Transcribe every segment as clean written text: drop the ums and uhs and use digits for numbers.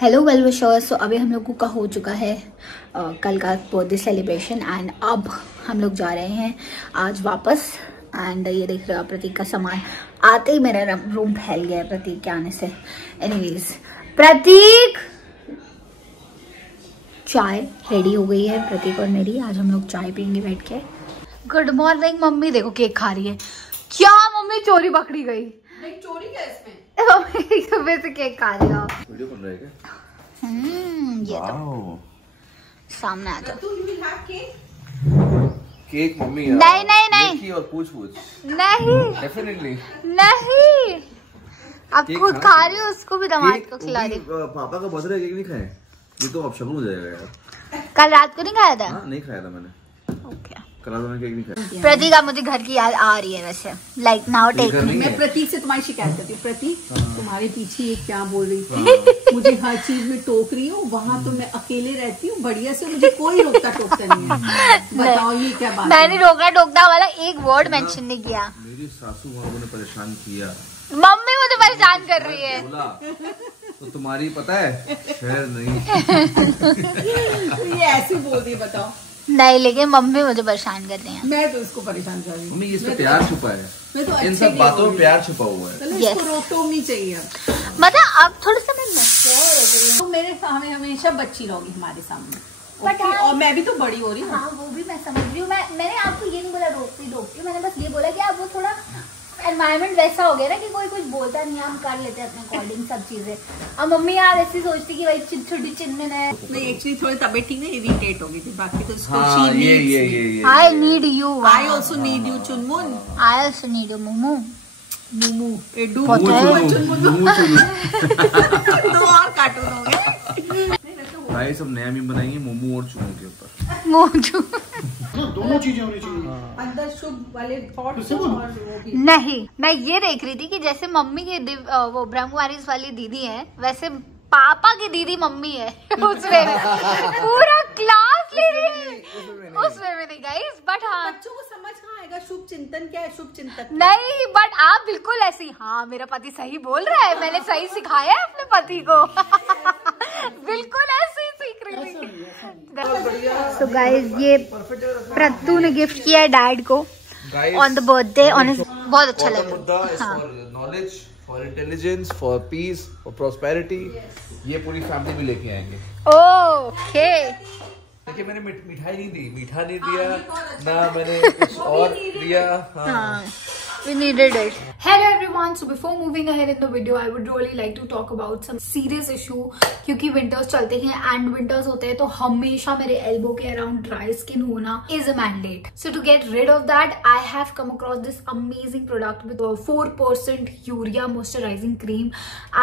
Hello well wishers. तो अभी हम लोगों का हो चुका है कल का बर्थडे सेलिब्रेशन एंड अब हम लोग जा रहे हैं आज वापस। एंड ये देख रहे हो प्रतीक का सामान आते ही मेरा रूम फैल गया है प्रतीक के आने से। एनीवेज प्रतीक, चाय रेडी हो गई है प्रतीक और मेरी। आज हम लोग चाय पियेंगे बैठ के। Good morning. मम्मी देखो केक खा रही है। क्या मम्मी चोरी पकड़ी गई? नहीं चोरी क्या इसमें? मम्मी सुबह से केक खा रही हो। वीडियो बन रहा है क्या? ये तो सामने आ जाओ। केक मम्मी नहीं नहीं नहीं और पूछ नहीं डेफिनेटली नहीं, अब खुद खा रही हो, उसको भी दामाद को खिला रही। पापा का बर्थडे केक नहीं खाए? ये तो ऑप्शन हो जाएगा यार। कल रात को नहीं खाया था? हाँ नहीं खाया था मैंने। ओके। कल रात मैंने केक नहीं खाया। प्रतीक अब मुझे घर की याद आ रही है वैसे। Like now take. मैं प्रतीक से तुम्हारी शिकायत करती हूँ। प्रतीक तुम्हारे पीछे ये क्या बोल रही थी? मुझे हर चीज में टोक रही हूँ। वहाँ तो मैं अकेले रहती हूँ बढ़िया से, मुझे कोई रोकता टोकता नहीं है। बताओ ये क्या बात? मैंने रोकना टोकना वाला एक वर्ड मेंशन नहीं किया। मेरी सासू माँ ने परेशान किया। मम्मी मुझे परेशान कर रही है। बोला तो तुम्हारी पता है खैर नहीं। ये ऐसे बोल रही, बताओ। नहीं लेकिन मम्मी मुझे परेशान कर रही है। मैं तो इसको परेशान कर रही हूँ। मम्मी इसमें प्यार छुपा है। मैं तो इन सब बातों में प्यार छुपा हुआ है। इसको रोक टोक नहीं चाहिए। मतलब अब थोड़ा सा मैं मैच्योर हो गई हूँ। तो मेरे सामने हमेशा बच्ची रहोगी हमारे सामने। But और मैं भी तो बड़ी हो रही हूँ। हाँ वो भी मैं समझ रही हूँ। मैंने आपको ये नहीं बोला रोकती, मैंने बस ये बोला कि आप वो थोड़ा एनवायरनमेंट वैसा हो गया ना कि कोई कुछ बोलता नहीं, हम कर लेते हैं अपने अकॉर्डिंग सब चीजें। अब मम्मी यार ऐसी सोचती कि भाई छोटी चिन्ह है। नहीं एक्चुअली थोड़ी तबियत ठीक नहीं, इरिटेट हो गई थी। बाकी तो इसको हाँ, ये I need you. I also need you Chunmun. I also need you Momo. Mumu एडू चुनमुन। दो और कार्टून हो गए। भाई सब नया मीम बनाएंगे मोमो और चुनू के ऊपर। मोजू दोनों चीजें होनी चाहिए। अंदर शुभ वाले थॉट्स और वो भी। नहीं, मैं ये देख रही थी कि जैसे मम्मी की वो ब्रह्मकुमारीज वाली दीदी है वैसे पापा की दीदी मम्मी है। उसमें पूरा क्लास ले रही है उसमें भी नहीं गाइस। बट हाँ बच्चों को समझ कहाँ आएगा शुभ चिंतन क्या है? शुभ चिंतन नहीं, बट आप बिल्कुल ऐसे ही। हाँ मेरा पति सही बोल रहा है, मैंने सही सिखाया है अपने पति को। बिल्कुल ऐसे ही सीख रही थी। सो गाइस ये प्रत्तू ने गिफ्ट किया है डैड को ऑन द बर्थडे। बहुत अच्छा लगा। Knowledge for intelligence for piece for prosperity. ये पूरी फैमिली भी लेके आएंगे। ओके। देखिए मैंने मिठाई नहीं दी, मीठा नहीं दिया ना मैंने कुछ और दिया। हाँ We needed it. Hello everyone. So before moving ahead in the video, I would really like to talk about some serious issue क्योंकि winters चलते हैं and winters होते हैं तो हमेशा मेरे elbow के around dry skin होना is a mandate. So to get rid of that, I have come across this amazing product with 4% urea moisturizing cream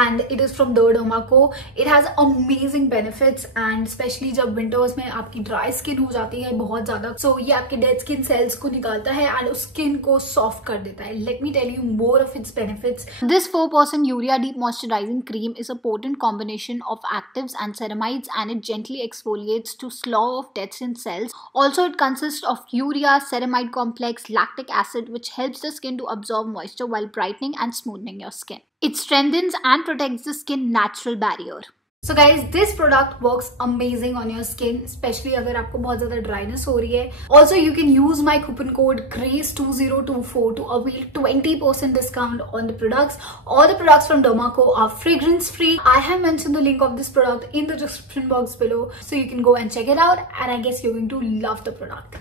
and it is from Dermaco. It has amazing benefits and especially जब winters में आपकी dry skin हो जाती है बहुत ज्यादा, so ये आपके dead skin cells को निकालता है and उस skin को soft कर देता है. Let me tell you more of its benefits. This 4% Urea Deep Moisturizing Cream is a potent combination of actives and ceramides and it gently exfoliates to slough off dead skin cells. Also, it consists of urea, ceramide complex, lactic acid which helps the skin to absorb moisture while brightening and smoothing your skin. It strengthens and protects the skin natural barrier. So guys, this product works amazing on your skin, especially अगर आपको बहुत ज्यादा dryness हो रही है. Also, you can use my coupon code GRACE2024 to avail 20% discount on the products. All the products from Dermaco are fragrance free. I have mentioned the link of this product in the description box below, so you can go and check it out. And I guess you're going to love the product.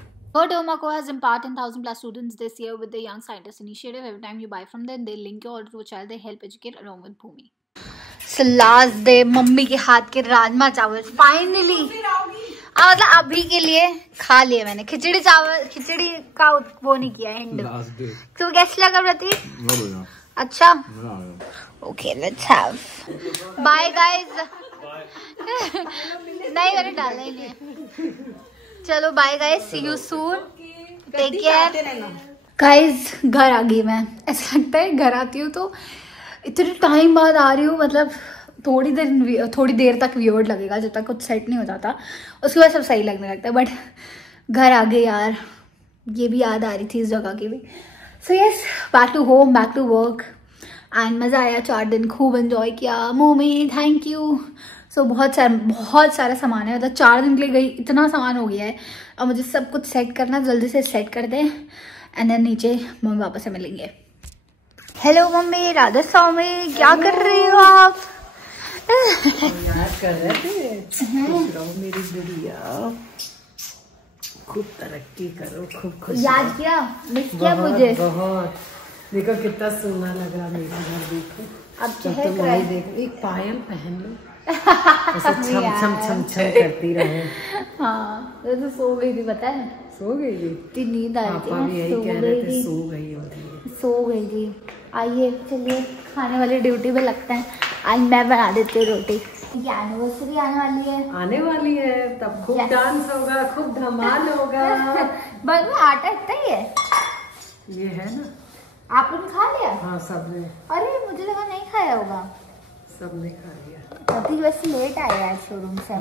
Dermaco has empowered 10,000 plus students this year with the Young Scientist Initiative. Every time you buy from them, they link your order to a child they help educate along with Bhumi. Last day mummy के हाथ के राजमा चावल finally मतलब अभी के लिए खा लिए मैंने। खिचड़ी का वो नहीं किया है। तो कैसे लगा प्रतीक? अच्छा okay let's have. Bye guys. नहीं मैंने डाला ही नहीं। चलो bye guys, see you soon, take care. Guys घर आ गई मैं। ऐसा लगता है घर आती हूँ तो इतने टाइम बाद आ रही हूँ, मतलब थोड़ी देर तक वियर्ड लगेगा जब तक कुछ सेट नहीं हो जाता, उसके बाद सब सही लगने लगता है। बट घर आ गए यार, ये भी याद आ रही थी इस जगह की भी। So yes, back to home, back to work and मज़ा आया। 4 दिन खूब एंजॉय किया। मम्मी थैंक यू सो बहुत सारा सामान है, मतलब 4 दिन के लिए गई, इतना सामान हो गया है। अब मुझे सब कुछ सेट करना, जल्दी से सेट कर दें एंड देन नीचे मम्मी पापा से मिलेंगे। हेलो मम्मी, राधा स्वामी, क्या कर रही हो आप? याद कर रहे थे। मेरी गुड़िया खूब तरक्की करो, खूब खुश। याद किया, मिस किया मुझे बहुत। देखो कितना सोना लग रहा मेरा घर, देखो अब चहक रहा है। देखो एक पायल पहन लो, ऐसे छम छम छम छम करती रहे। हाँ तो सो गई थी, पता है, सो गई थी, इतनी नींद आई थी, पापा भी यही कह रहे थे, सो गई होती। सो गई थी। आइए चलिए खाने वाली ड्यूटी पे लगते हैं। आज मैं बना देती हूँ रोटी। ये एनिवर्सरी आने वाली है, तब खूब डांस होगा, खूब धमाल होगा। बस में आटा इतना ही है, ये है ना। आप लोग खा लिया? हाँ सबने। अरे मुझे लगा नहीं खाया होगा। सबने खा लिया। अभी वैसे लेट आया है शोरूम से।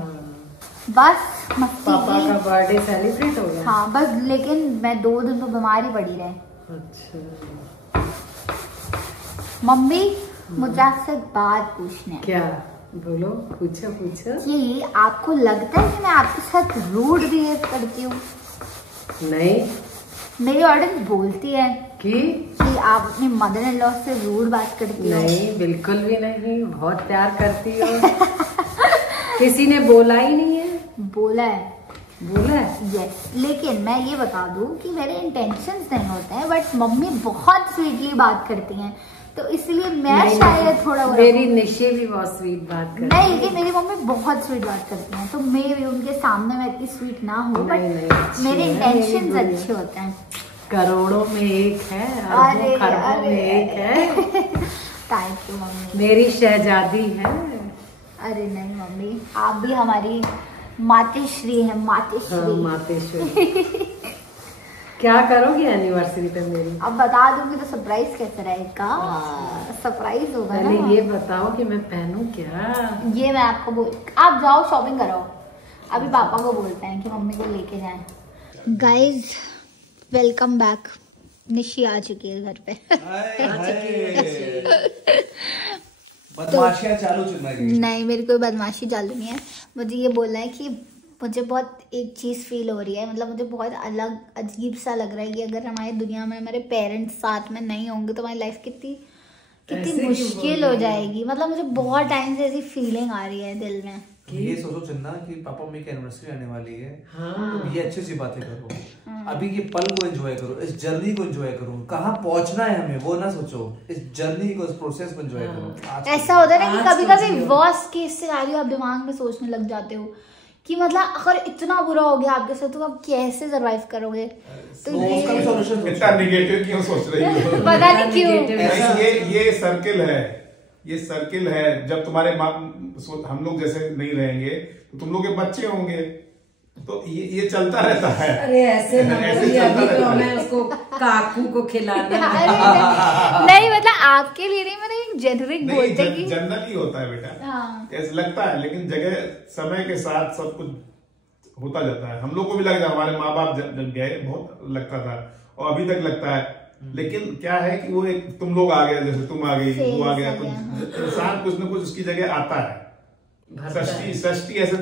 बस मस्ती पापा की। का बर्थडे सेलिब्रेट हो गया। हाँ बस, लेकिन मैं 2 दिन तो बीमार ही पड़ी रहे। अच्छा मम्मी मुझे आपसे बात पूछनी है। क्या? बोलो, पूछो पूछो। कि आपको लगता है कि मैं आपके साथ रूड बिहेव करती हूँ? नहीं। मेरी ऑडियंस बोलती है कि आप अपनी मदर इन लॉ से रूड बात करती हो। नहीं, बिल्कुल भी नहीं, बहुत प्यार करती हो। किसी ने बोला ही नहीं है। बोला है। बोला है? यस, लेकिन मैं ये बता दूं कि मेरे इंटेंशंस नहीं होते हैं, बट मम्मी बहुत स्वीटली बात करती हैं, तो इसलिए मैं शायद थोड़ा मेरी निशे भी बहुत स्वीट बात करती है। नहीं, लेकिन मेरी मम्मी बहुत स्वीट बात करती हैं, तो मे भी उनके सामने मैं इतनी स्वीट ना हो, बट मेरे इंटेंशंस अच्छे होते हैं। करोड़ों में एक है, अरबों खरबों में एक है। थैंक यू मम्मी, मेरी शहजादी है। अरे नहीं मम्मी, आप भी हमारी मातेश्री है, मातेश्री। हाँ, मातेश्वरी। क्या करोगी एनिवर्सरी पे मेरी? अब बता दूंगी तो सरप्राइज कैसे रहेगा? सरप्राइज होगा ना। पहले ये बताओ कि मैं पहनूं क्या? ये मैं आपको आप जाओ शॉपिंग करो, अभी पापा को बोलते हैं कि मम्मी को लेके जाएं। Guys welcome back. निशी आ चुकी है घर पे। बदमाशियां चालू चुनाई। नहीं, मेरी कोई बदमाशी चालू नहीं है। मुझे ये बोलना है कि मुझे बहुत एक चीज़ फील हो रही है, मतलब मुझे बहुत अलग अजीब सा लग रहा है कि अगर हमारी दुनिया में हमारे पेरेंट्स साथ में नहीं होंगे तो हमारी लाइफ कितनी मुश्किल हो जाएगी। मतलब मुझे बहुत टाइम से ऐसी फीलिंग आ रही है दिल में। ये सोचो चंदा कि पापा मम्मी की एनिवर्सरी आने वाली है। हाँ। तो ये अच्छी सी बातें करो, अभी के पल को एंजॉय करो, इस जर्नी को एंजॉय करो। कहाँ पहुंचना है हमें वो ना सोचो, इस जर्नी को, इस प्रोसेस को एंजॉय करो। ऐसा होता है ना कि कभी कभी वर्स्ट केस सिनेरियो आप दिमाग में सोचने लग जाते हो कि मतलब अगर इतना बुरा हो गया आपके साथ तो आप कैसे सर्वाइव करोगे। तो उसका भी सॉल्यूशन इतना निगेटिव क्यों सोच रही हो? पता नहीं क्यों। ये सर्किल है, ये सर्किल है। जब तुम्हारे हम लोग जैसे नहीं रहेंगे तो तुम लोग के बच्चे होंगे, तो ये चलता रहता है। अरे ऐसे अभी तो हमें उसको काकू को खिलाना। नहीं मतलब आपके लिए नहीं, मैंने एक जेनरिक बोलते कि जनरली होता है बेटा। हाँ। ऐसा लगता है, लेकिन जगह समय के साथ सब कुछ होता जाता है। हम लोग को भी लग जाता, हमारे माँ बाप जब गए बहुत लगता था और अभी तक लगता है। लेकिन क्या है कि वो एक तुम लोग आ गए, जैसे तुम आ गई, वो आ गया, तो इंसान कुछ न कुछ उसकी जगह आता है। सृष्टि ऐसे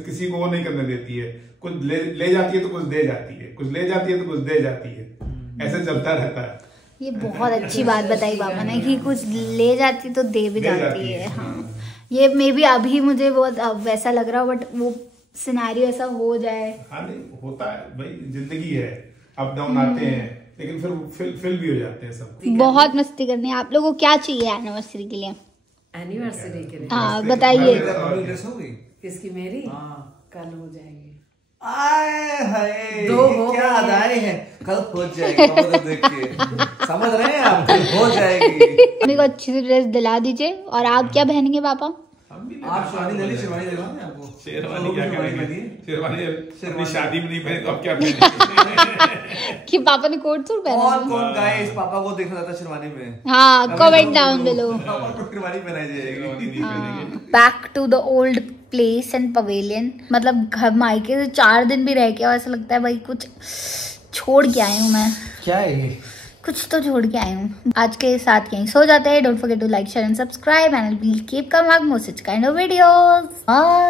किसी को वो नहीं करने देती है। कुछ ले जाती है तो कुछ दे जाती है, कुछ ले जाती है तो कुछ दे जाती है, ऐसे चलता रहता है। ये बहुत अच्छी बात बताई पापा ने कि कुछ ले जाती तो दे भी जाती है। हाँ, ये मे बी अभी मुझे बहुत वैसा लग रहा हो, बट वो सिनेरियो ऐसा हो जाए। हाँ नहीं होता है भाई, जिंदगी है, अप डाउन आते हैं, लेकिन फिर फिल भी हो जाते हैं सब। बहुत मस्ती करनी है। आप लोगों को क्या चाहिए एनिवर्सरी के लिए? एनिवर्सरी के लिए? हाँ बताइए। ड्रेस हो गई किसकी? मेरी? हाँ। कल हो जाएगी। आए हाय, 2 हो क्या अदाएं हैं, कल हो जाएगी। पापा को देख के समझ रहे हैं आप, कल हो जाएगी। मम्मी को अच्छी सी ड्रेस दिला दीजिए। और आप क्या पहनेंगे पापा? आप शेरवानी ले ली, शेरवानी दिला दें आपको। शेरवानी क्या करेंगे? शेरवानी शादी में नहीं पहने तो अब क्या पहने? कि पापा ने कोट सूट पहना? और कौन गाइस पापा को देखना था शेरवानी में? हाँ, कमेंट डाउन बिलो। पापा को शेरवानी पहनाई जाएगी। Back to the old place and pavilion. मतलब घर मायके से 4 दिन भी रह के ऐसा लगता है भाई कुछ छोड़ के आई हूँ मैं। क्या है ये? कुछ तो छोड़ के आई हूँ। आज के साथ यहीं सो जाते हैं। Don't forget to like share and subscribe and we'll keep coming more such kind of videos. Bye.